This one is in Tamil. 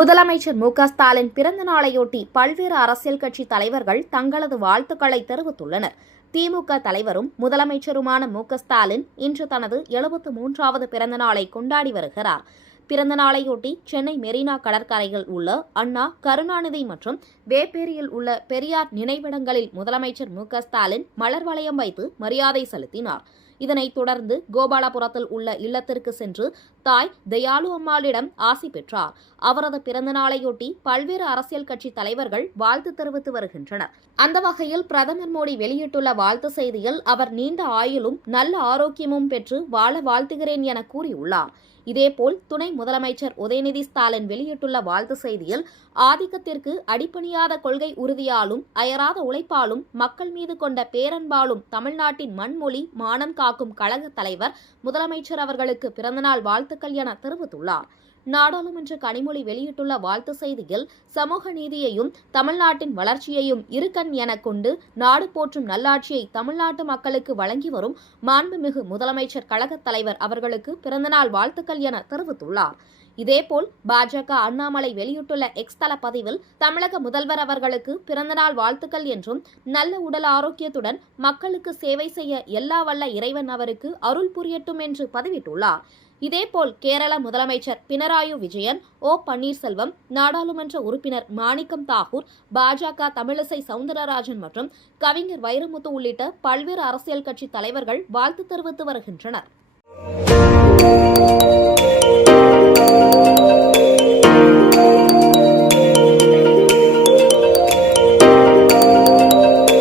முதலமைச்சர் மு.க.ஸ்டாலின் பிறந்த நாளையொட்டி பல்வேறு அரசியல் கட்சி தலைவர்கள் தங்களது வாழ்த்துக்களை தெரிவித்துள்ளனர். திமுக தலைவரும் முதலமைச்சருமான மு.க.ஸ்டாலின் இன்று தனது 73வது பிறந்த நாளை கொண்டாடி வருகிறார். பிறந்த நாளையொட்டி சென்னை மெரினா கடற்கரையில் உள்ள அண்ணா, கருணாநிதி மற்றும் வேப்பேரியில் உள்ள பெரியார் நினைவிடங்களில் முதலமைச்சர் மு.க.ஸ்டாலின் மலர் வளையம் வைத்து மரியாதை செலுத்தினார். இதனைத் தொடர்ந்து கோபாலபுரத்தில் உள்ள இல்லத்திற்கு சென்று தாய் தயாளு அம்மாளிடம் ஆசி பெற்றார். அவரது பிறந்த நாளையொட்டி பல்வேறு அரசியல் கட்சி தலைவர்கள் வாழ்த்து தெரிவித்து வருகின்றனர். அந்த வகையில் பிரதமர் மோடி வெளியிட்டுள்ள வாழ்த்து செய்தியில் அவர் நீண்ட ஆயுளும் நல்ல ஆரோக்கியமும் பெற்று வாழ வாழ்த்துகிறேன் என கூறியுள்ளார். இதேபோல் துணை முதலமைச்சர் உதயநிதி ஸ்டாலின் வெளியிட்டுள்ள வாழ்த்து செய்தியில் ஆதிக்கத்திற்கு அடிபணியாத கொள்கை உறுதியாலும் அயராத உழைப்பாலும் மக்கள் மீது கொண்ட பேரன்பாலும் தமிழ்நாட்டின் மண்மொழி மானம் காக்கும் கழக தலைவர் முதலமைச்சர் அவர்களுக்கு பிறந்தநாள் வாழ்த்துக்கள் என தெரிவித்துள்ளார். நாடாளுமன்ற கனிமொழி வெளியிட்டுள்ள வாழ்த்து செய்தியில் சமூக நீதியையும் தமிழ்நாட்டின் வளர்ச்சியையும் இருக்கண் என கொண்டு நாடு போற்றும் நல்லாட்சியை தமிழ்நாட்டு மக்களுக்கு வழங்கி வரும் மாண்புமிகு முதலமைச்சர் கழகத் தலைவர் அவர்களுக்கு பிறந்தநாள் வாழ்த்துக்கள் என தெரிவித்துள்ளார். இதேபோல் பாஜக அண்ணாமலை வெளியிட்டுள்ள எக்ஸ் தள பதிவில் தமிழக முதல்வர் அவர்களுக்கு பிறந்தநாள் வாழ்த்துக்கள் என்றும் நல்ல உடல் ஆரோக்கியத்துடன் மக்களுக்கு சேவை செய்ய எல்லா வல்ல இறைவன் அவருக்கு அருள் புரியட்டும் என்று பதிவிட்டுள்ளார். இதேபோல் கேரள முதலமைச்சர் பினராயி விஜயன், ஓ பன்னீர்செல்வம், நாடாளுமன்ற உறுப்பினர் மாணிக்கம் தாகூர், பாஜக தமிழிசை சவுந்தரராஜன் மற்றும் கவிஞர் வைரமுத்து உள்ளிட்ட பல்வேறு அரசியல் கட்சி தலைவர்கள் வாழ்த்து தெரிவித்து வருகின்றனர்.